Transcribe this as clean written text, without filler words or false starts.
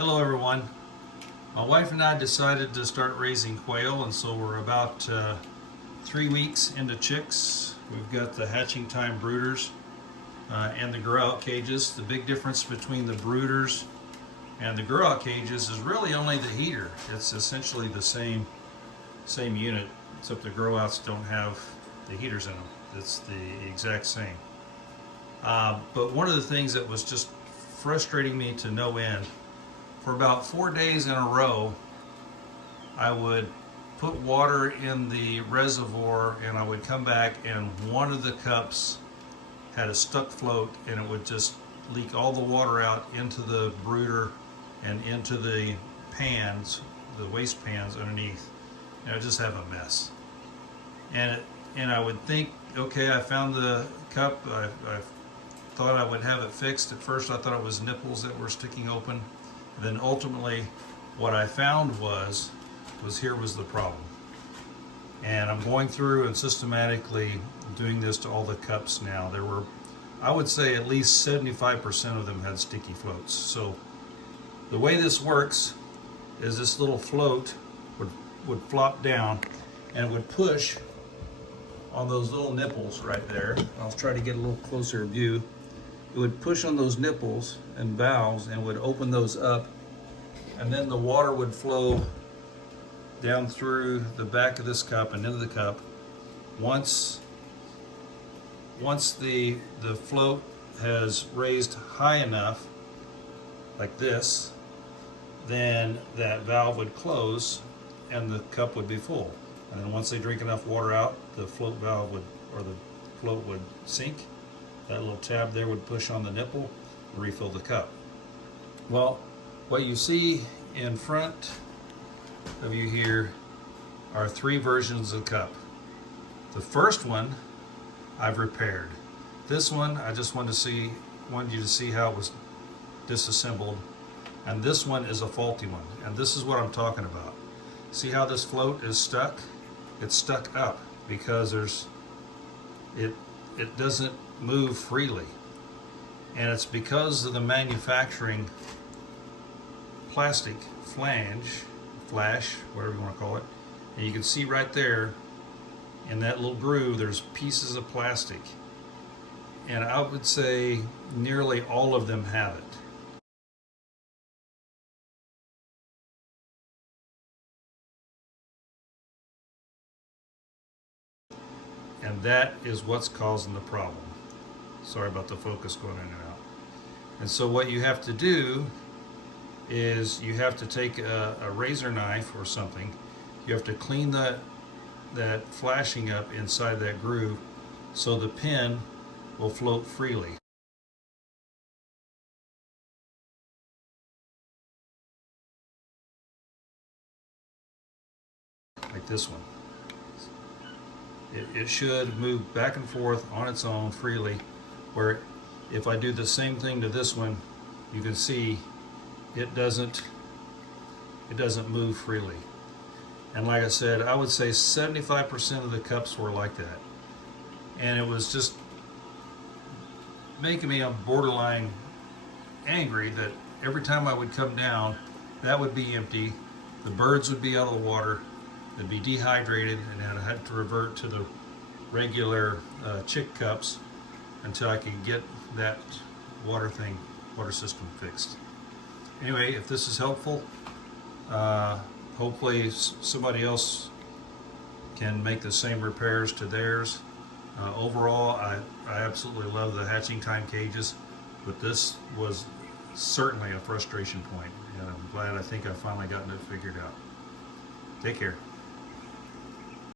Hello everyone. My wife and I decided to start raising quail, and so we're about 3 weeks into chicks. We've got the hatching time brooders and the grow-out cages. The big difference between the brooders and the grow-out cages is really only the heater. It's essentially the same unit, except the grow-outs don't have the heaters in them. It's the exact same. But one of the things that was just frustrating me to no end, for about 4 days in a row, I would put water in the reservoir and I would come back and one of the cups had a stuck float and it would just leak all the water out into the brooder and into the pans, the waste pans underneath. And I just have a mess. And I would think, okay, I found the cup. I thought I would have it fixed. At first I thought it was nipples that were sticking open. Then ultimately what I found was here was the problem. And I'm going through and systematically doing this to all the cups now. There were, I would say, at least 75% of them had sticky floats. So the way this works is this little float would flop down and it would push on those little nipples right there. I'll try to get a little closer view. It would push on those nipples and valves and would open those up, and then the water would flow down through the back of this cup and into the cup. Once the float has raised high enough, like this, then that valve would close and the cup would be full. And then once they drink enough water out, the float valve would, or the float would sink. That little tab there would push on the nipple and refill the cup. Well, what you see in front of you here are 3 versions of the cup. The first one I've repaired. This one I just wanted you to see how it was disassembled. And this one is a faulty one. And this is what I'm talking about. See how this float is stuck? It's stuck up because it doesn't move freely. And it's because of the manufacturing plastic flash, whatever you want to call it. And you can see right there in that little groove, there's pieces of plastic. And I would say nearly all of them have it. And that is what's causing the problem. Sorry about the focus going in and out. And so what you have to do is you have to take a razor knife or something. You have to clean that flashing up inside that groove so the pin will float freely. Like this one. It should move back and forth on its own freely, where if I do the same thing to this one, you can see it doesn't move freely. And like I said, I would say 75% of the cups were like that. And it was just making me borderline angry that every time I would come down, that would be empty, the birds would be out of the water, they'd be dehydrated, and I had to revert to the regular chick cups until I could get that water system fixed. Anyway, if this is helpful, hopefully somebody else can make the same repairs to theirs. Overall, I absolutely love the hatching time cages, but this was certainly a frustration point, and I'm glad I think I've finally gotten it figured out. Take care.